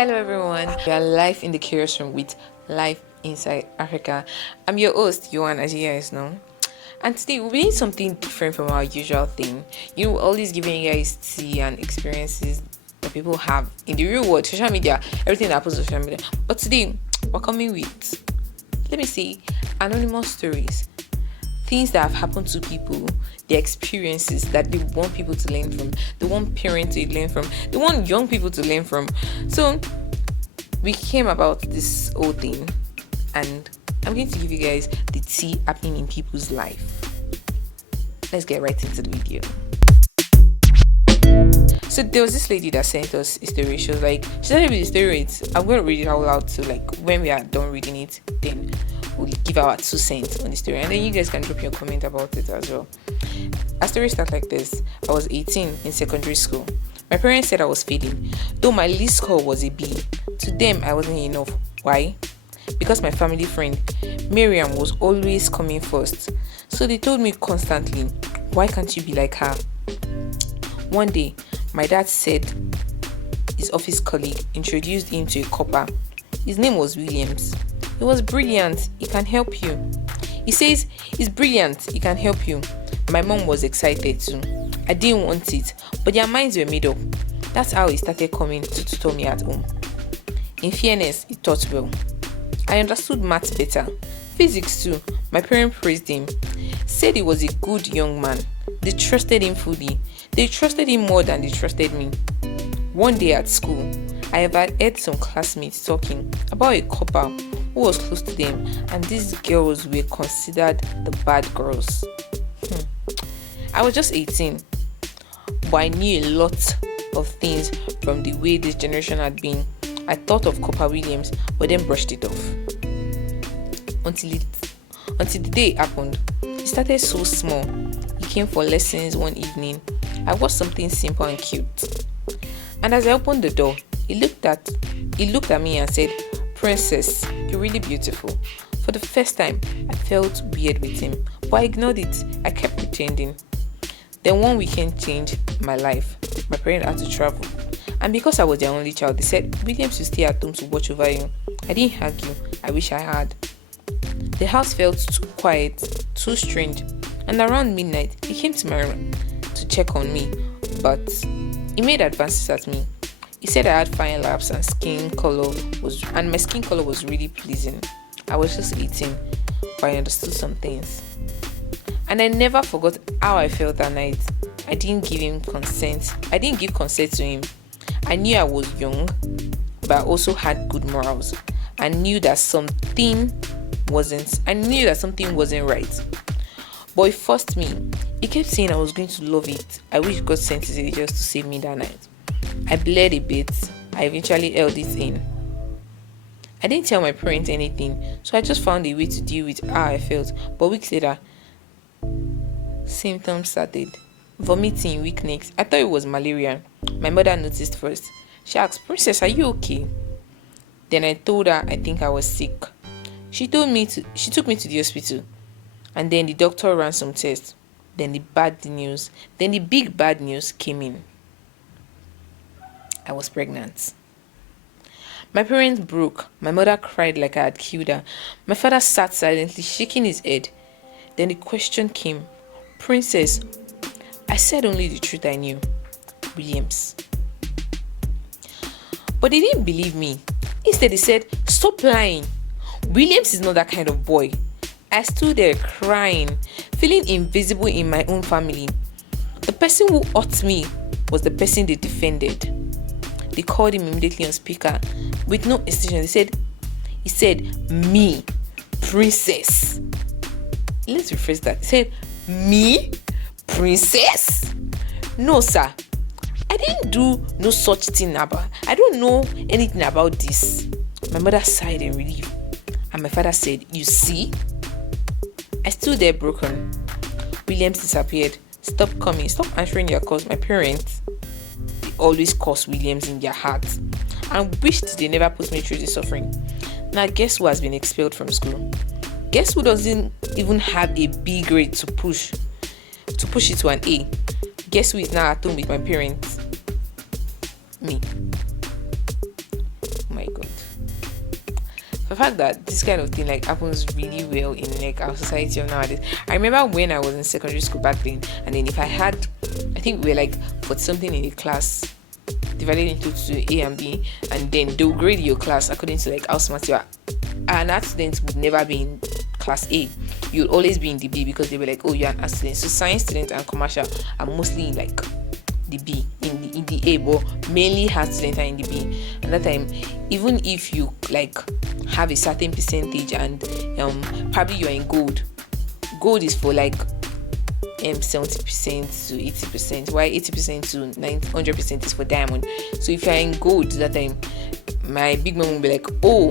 Hello everyone, we are live in the chaos room with Life Inside Africa. I'm your host, Johan, as you guys know. And today we're doing something different from our usual thing. We're always giving you guys tea and experiences that people have in the real world, social media, everything that happens on social media. But today we're coming with, let me say, anonymous stories. Things that have happened to people, their experiences that they want people to learn from, they want parents to learn from, they want young people to learn from. So we came about this whole thing, and I'm going to give you guys the tea happening in people's life. Let's get right into the video. So there was this lady that sent us a story. She was like, she started with the story. I'm going to read it out loud. So like when we are done reading it, then we'll give our 2 cents on the story, and then you guys can drop your comment about it as well. Our story starts like this. I was 18 in secondary school. My parents said I was failing, though my least score was a B. To them, I wasn't enough. Why? Because my family friend Miriam was always coming first. So they told me constantly, why can't you be like her? One day, my dad said his office colleague introduced him to a copper. His name was Williams. He was brilliant. He can help you. He says he's brilliant. He can help you. My mom was excited too. I didn't want it, but their minds were made up. That's how he started coming to tutor me at home. In fairness, he taught well. I understood maths better. Physics too. My parents praised him. Said he was a good young man. They trusted him fully. They trusted him more than they trusted me. One day at school, I have heard some classmates talking about a couple who was close to them, and these girls were considered the bad girls. I was just 18, but I knew a lot of things from the way this generation had been. I thought of Copper Williams, but then brushed it off. Until the day it happened. It started so small. He came for lessons one evening. I watched something simple and cute. And as I opened the door, he looked at me and said, "Princess, you're really beautiful." For the first time, I felt weird with him, but I ignored it. I kept pretending. Then one weekend changed my life. My parents had to travel. And because I was their only child, they said, "Williams will stay at home to watch over you." I didn't argue. I wish I had. The house felt too quiet, too strange. And around midnight, he came to my room to check on me. But he made advances at me. He said I had fine laps and my skin color was really pleasing. I was just 18, but I understood some things. And I never forgot how I felt that night. I didn't give consent to him. I knew I was young, but I also had good morals. I knew that something wasn't right. But he forced me. He kept saying I was going to love it. I wish God sent his angels to save me that night. I bled a bit. I eventually held it in. I didn't tell my parents anything, so I just found a way to deal with how I felt. But weeks later, symptoms started. Vomiting, weakness. I thought it was malaria. My mother noticed first. She asked, "Princess, are you okay?" Then I told her I think I was sick. She took me to the hospital. And then the doctor ran some tests. Then the big bad news came in. I was pregnant. My parents broke. My mother cried like I had killed her. My father sat silently, shaking his head. Then the question came, "Princess," I said only the truth I knew. "Williams." But they didn't believe me. Instead, they said, "Stop lying. Williams is not that kind of boy." I stood there crying, feeling invisible in my own family. The person who hurt me was the person they defended. They called him immediately on speaker with no hesitation. He said, "Me, Princess." Let's rephrase that. He said, "Me, Princess?" "No, sir. I didn't do no such thing I don't know anything about this." My mother sighed in relief. And my father said, "You see?" I stood there broken. Williams disappeared. Stop coming. Stop answering your calls. My parents, they always curse Williams in their hearts and wished they never put me through the suffering. Now guess who has been expelled from school? Guess who doesn't even have a B grade to push it to an A? Guess who is now at home with my parents? Me. the fact that this kind of thing like happens really well in like our society of nowadays. I remember when I was in secondary school back then, and then if I think we were like for something in the class divided into two, A and B, and then they'll grade your class according to like how smart you are. An art student would never be in class A. You'll always be in the B, because they were like, oh, you're an art student. So science students and commercial are mostly in like the B, in the A, but mainly art students are in the B. And that time, even if you like have a certain percentage and probably you're in gold is for like 70% to 80%, while 80% to 100% is for diamond. So if you're in gold that time, my big mom will be like, oh,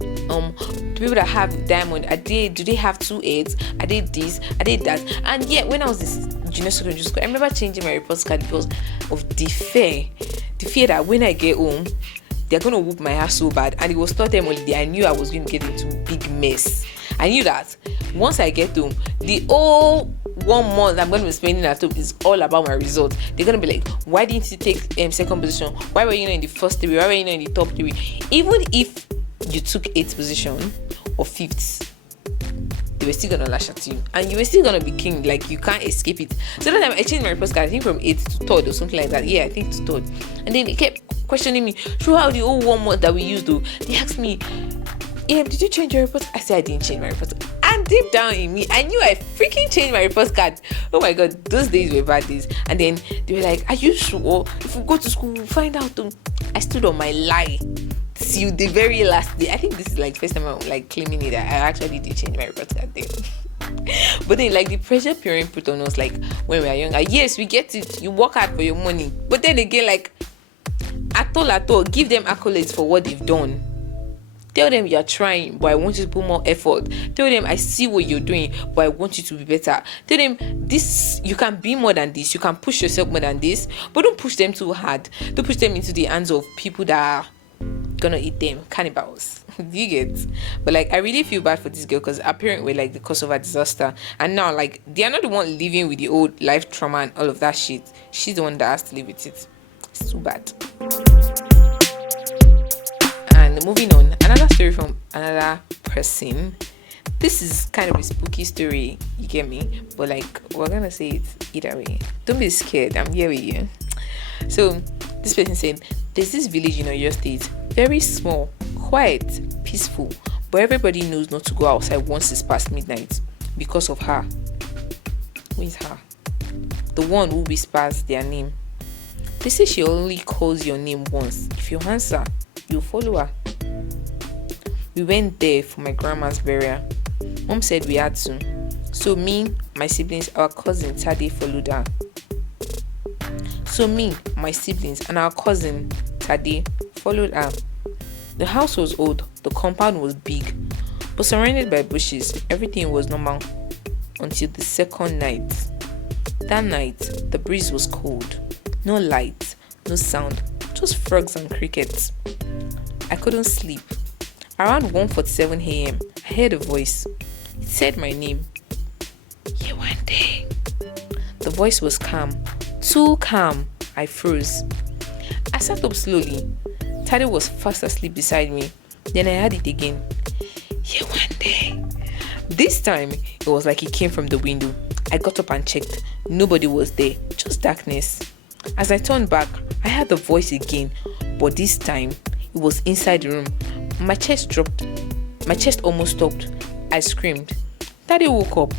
the people that have diamond, do they have 2 8s? Are they this? Are they that? And yeah, when I was in junior secondary school, I remember changing my report card because of the fear that when I get home, they're gonna whoop my ass so bad. And it was third time holiday. I knew I was going to get into big mess. I knew that once I get home, the whole 1 month I'm going to be spending at home is all about my results. They're going to be like, why didn't you take second position? Why were you not in the first 3? Why were you not in the top 3? Even if you took 8th position or 5th, they were still gonna lash at you, and you were still gonna be king. Like, you can't escape it. So that time I changed my report card, I think from 8th to 3rd or something like that. Yeah, I think to 3rd. And then they kept questioning me throughout the whole 1 month that we used to. They asked me, did you change your report? I said I didn't change my report. And deep down in me, I knew I freaking changed my report card. Oh my god, those days were bad days. And then they were like, are you sure? If we go to school, we'll find out. I stood on my lie till the very last day. I think this is like first time I'm like claiming it that I actually did change my report card then. But then like the pressure parents put on us, like when we are younger, yes, we get it, you work hard for your money, but then again, like at all, give them accolades for what they've done. Tell them you're trying, but I want you to put more effort. Tell them I see what you're doing, but I want you to be better. Tell them this, you can be more than this, you can push yourself more than this, but don't push them too hard. Don't push them into the hands of people that are gonna eat them, cannibals. Do you get? But like, I really feel bad for this girl, because her parents were like the cause of her disaster, and now like they are not the one living with the old life trauma and all of that shit. She's the one that has to live with it. It's too bad. And moving on, another story from another person. This is kind of a spooky story, you get me? But like, we're gonna say it either way. Don't be scared, I'm here with you. So this person said, there's this village in Oyo State, very small, quiet, peaceful, but everybody knows not to go outside once it's past midnight because of her. Who is her? The one who whispers their name. They say she only calls your name once. If you answer, you follow her. We went there for my grandma's burial. Mom said we had to. So me, my siblings, our cousin Tade followed her. So me, my siblings, and our cousin Tade followed her. The house was old, the compound was big, but surrounded by bushes, everything was normal until the second night. That night, the breeze was cold. No light, no sound, just frogs and crickets. I couldn't sleep. Around 1:47 a.m., I heard a voice. It said my name. Yewande. The voice was calm, too calm. I froze. I sat up slowly. Tade was fast asleep beside me. Then I heard it again. Yewande. This time, it was like it came from the window. I got up and checked. Nobody was there, just darkness. As I turned back, I heard the voice again, but this time, it was inside the room. My chest dropped. My chest almost stopped. I screamed. Daddy woke up.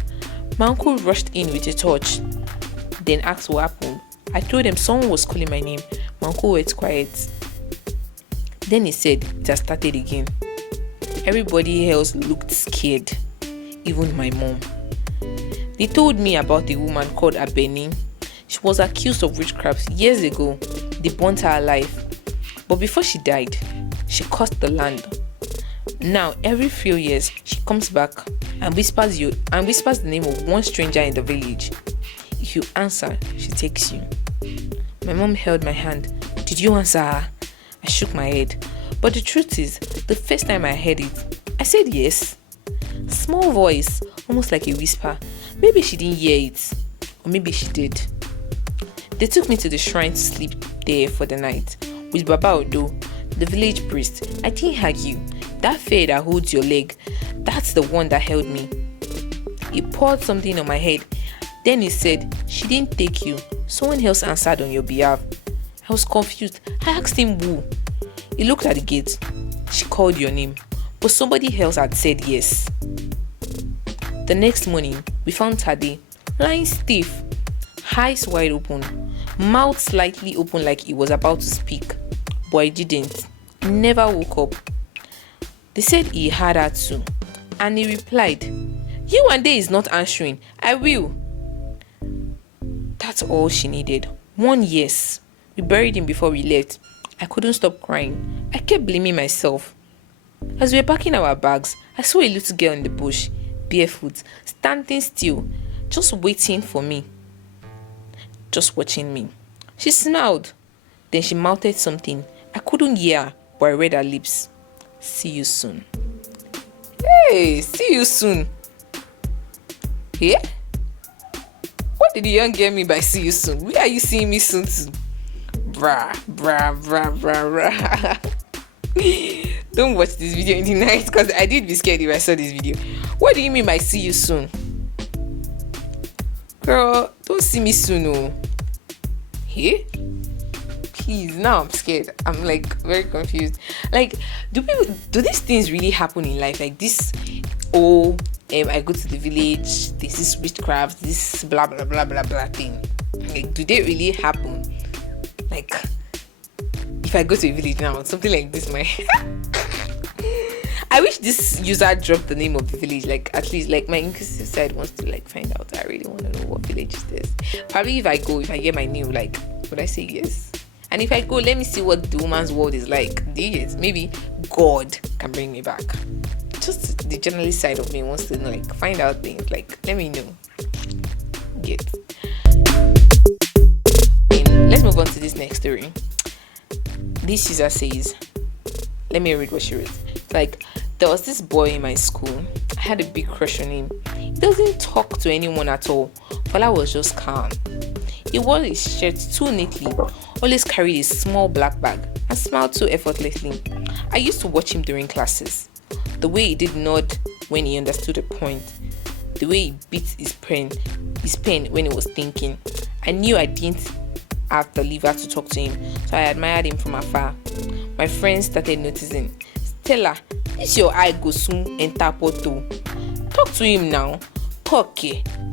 My uncle rushed in with a torch, then asked what happened. I told him someone was calling my name. My uncle went quiet. Then he said it had started again. Everybody else looked scared, even my mom. They told me about a woman called Abeni. She was accused of witchcraft years ago. They burnt her alive. But before she died, she cursed the land. Now, every few years, she comes back and whispers the name of one stranger in the village. If you answer, she takes you. My mom held my hand. Did you answer her? I shook my head. But the truth is, the first time I heard it, I said yes. Small voice, almost like a whisper. Maybe she didn't hear it, or maybe she did. They took me to the shrine to sleep there for the night with Baba Odo, the village priest. I didn't argue. That fear that holds your leg, that's the one that held me. He poured something on my head. Then he said, she didn't take you. Someone else answered on your behalf. I was confused. I asked him who. He looked at the gate. She called your name, but somebody else had said yes. The next morning, we found Tade lying stiff, eyes wide open, mouth slightly open like he was about to speak, but he didn't. He never woke up. They said he had her too, and he replied, "You one day is not answering. I will." That's all she needed. 1 yes. We buried him before we left. I couldn't stop crying. I kept blaming myself. As we were packing our bags, I saw a little girl in the bush, barefoot, standing still, just waiting for me. Just watching me. She smiled. Then she mouthed something. I couldn't hear her, but I read her lips. See you soon. Hey, see you soon. Yeah? What did the young girl mean by see you soon? Where are you seeing me soon to? Brah. Don't watch this video in the night, because I did be scared if I saw this video. What do you mean by see you soon? Girl, don't see me soon, oh. Hey? Please, now I'm scared. I'm like very confused. Like, do these things really happen in life? Like this, I go to the village, this is witchcraft, this blah blah blah blah blah thing. Like, do they really happen? Like, if I go to a village now, something like this might I wish this user dropped the name of the village. Like, at least, like, my inquisitive side wants to like find out. I really want to know what village is this. Probably if I get my name, like, would I say yes? And if I go, let me see what the woman's world is like. Do you get? Maybe God can bring me back. Just the journalist side of me wants to know, like, find out things. Like, let me know. Get. Let's move on to this next story. This user says, let me read what she wrote. Like, there was this boy in my school. I had a big crush on him. He doesn't talk to anyone at all. Fala was just calm. He wore his shirt too neatly, always carried a small black bag, and smiled so effortlessly. I used to watch him during classes. The way he did nod when he understood a point. The way he beat his pen when he was thinking. I knew I didn't have the liver to talk to him, so I admired him from afar. My friends started noticing. Stella, this your eye go soon enter poto. Talk to him now. Talk,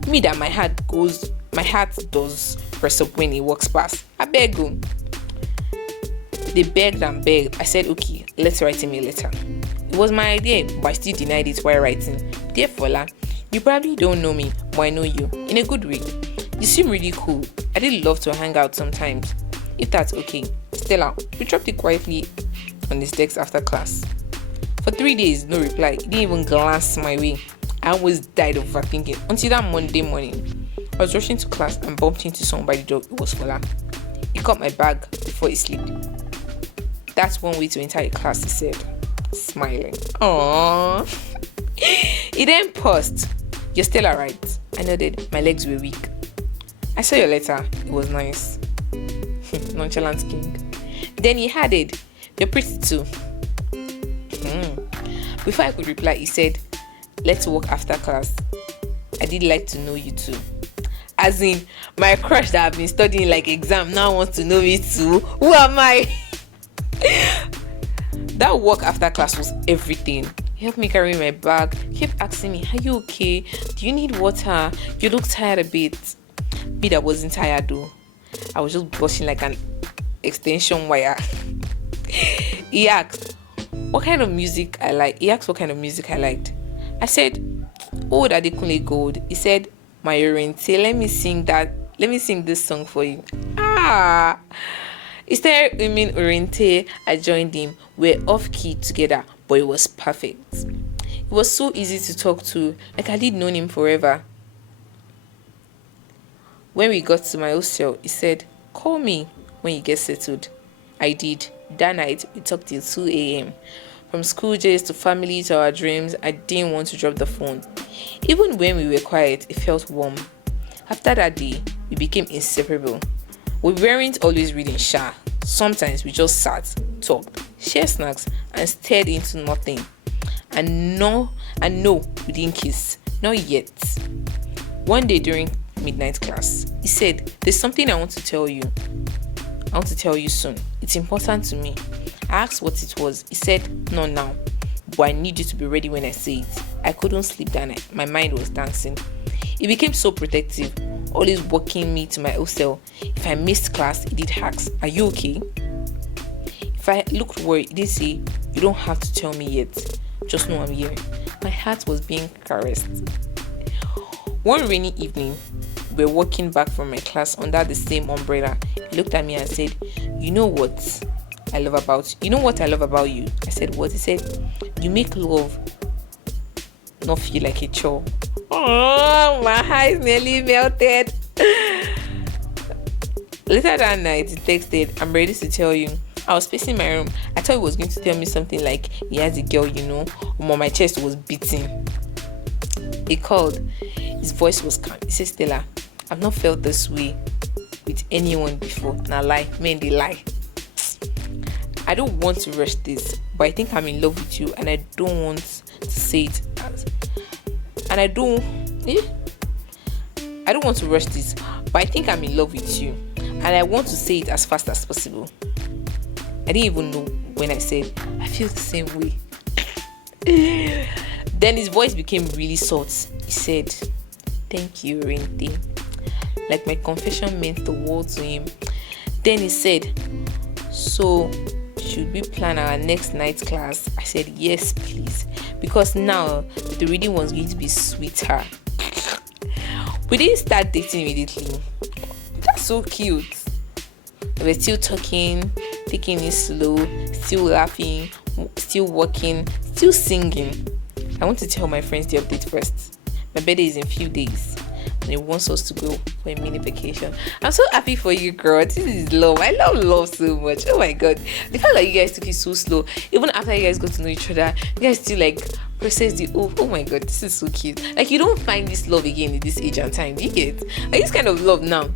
me that my heart does press up when he walks past. I beg him. They begged and begged. I said, okay, let's write him a letter. It was my idea, but I still denied it while writing. Dear Fola, you probably don't know me, but I know you. In a good way. You seem really cool. I did love to hang out sometimes. If that's okay. Stella, we dropped it quietly on his desk after class. For 3 days, no reply. He didn't even glance my way. I almost died of overthinking until that Monday morning. I was rushing to class and bumped into someone by the door. It was Fola. He got my bag before he slept. That's one way to enter a class, he said, smiling. Aww. He then paused. You're still alright. I nodded. My legs were weak. I saw your letter. It was nice. Nonchalant king. Then he added, you're pretty too. Before I could reply, he said, let's walk after class. I did like to know you too. As in, my crush that I've been studying like exam now wants to know me too. Who am I? That walk after class was everything. He helped me carry my bag. He kept asking me, are you okay? Do you need water? You look tired a bit. Me that wasn't tired though. I was just blushing like an extension wire. He asked what kind of music I like. He asked what kind of music I liked. I said, oh, Adekunle Gold. He said, my Oriente, let me sing this song for you. Instead of mean Oriente, I joined him. We're off key together, but it was perfect. It was so easy to talk to, like I did known him forever. When we got to my hostel, he said, call me when you get settled. I did. That night, we talked till 2 a.m. From school days to family to our dreams, I didn't want to drop the phone. Even when we were quiet, it felt warm. After that day, we became inseparable. We weren't always reading Sha. Sometimes we just sat, talked, shared snacks, and stared into nothing. And no, we didn't kiss. Not yet. One day during midnight class, he said, "There's something I want to tell you. I want to tell you soon. It's important to me." I asked what it was. He said, "Not now, but I need you to be ready when I say it." I couldn't sleep that night. My mind was dancing. He became so protective, always walking me to my hostel. If I missed class, he did ask, "Are you okay?" If I looked worried, he did say, "You don't have to tell me yet. Just know I'm here." My heart was being caressed. One rainy evening, we were walking back from my class under the same umbrella. He looked at me and said, "You know what I love about you? You know what I love about you?" I said, "What?" He said, "You make love not feel like a chore." Oh, my eyes nearly melted. Later that night, he texted, "I'm ready to tell you." I was pacing my room. I thought he was going to tell me something like he has a girl, my chest was beating. He called. His voice was calm. He said, "Stella, I've not felt this way with anyone before." Now lie, men they lie. "I don't want to rush this, but I think I'm in love with you, and I don't want to say it and I don't want to rush this, but I think I'm in love with you, and I want to say it as fast as possible." I didn't even know when I said, "I feel the same way." Then his voice became really soft. He said, "Thank you, Rente." Like my confession meant the world to him. Then he said, "So, should we plan our next night class?" I said, "Yes, please. Because now the reading was going to be sweeter." We didn't start dating immediately. That's so cute. We were still talking, taking it slow, still laughing, still walking, still singing. I want to tell my friends the update first. My birthday is in a few days, and he wants us to go for a mini vacation. I'm so happy for you, girl. This is love. I love love so much. Oh my god. The fact that you guys took it so slow, even after you guys got to know each other, you guys still process the oh my god, this is so cute. You don't find this love again in this age and time. Do you get? This kind of love now,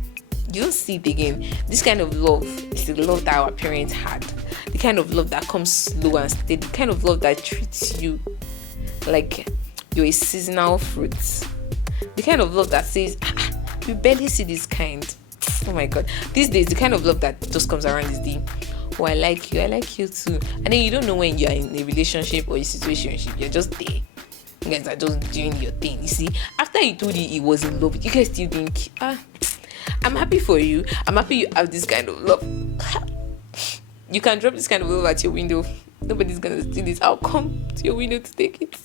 you don't see it again. This kind of love is the love that our parents had. The kind of love that comes slow and steady. The kind of love that treats you like you're a seasonal fruit. The kind of love that says, you barely see this kind. Oh my god. These days, the kind of love that just comes around is the, "Oh, I like you too." And then you don't know when you're in a relationship or a situationship. You're just there. You guys are just doing your thing. You see, after you told you he was in love, you guys still think, I'm happy for you. I'm happy you have this kind of love. You can drop this kind of love at your window. Nobody's gonna steal it. I'll come to your window to take it.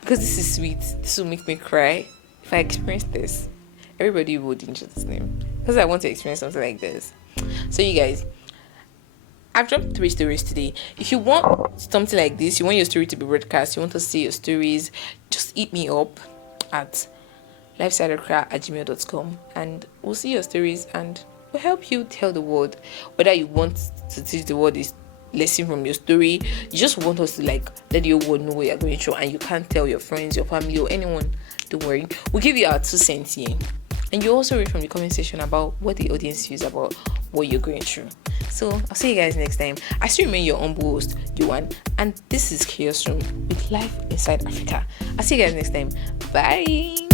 Because this is sweet. This will make me cry. If I experience this, everybody would in Jesus' name. Because I want to experience something like this. So you guys, I've dropped 3 stories today. If you want something like this, you want your story to be broadcast, you want to see your stories, just hit me up at lifeinsideafrica@gmail.com, and we'll see your stories and we'll help you tell the world. Whether you want to teach the world this lesson from your story, you just want us to let the whole world know what you're going through, and you can't tell your friends, your family, or anyone, don't worry. We'll give you our 2 cents here. And you also read from the comment section about what the audience feels about what you're going through. So I'll see you guys next time. I still remain your humble host, Joanne, and this is Chaos Room with Life Inside Africa. I'll see you guys next time. Bye.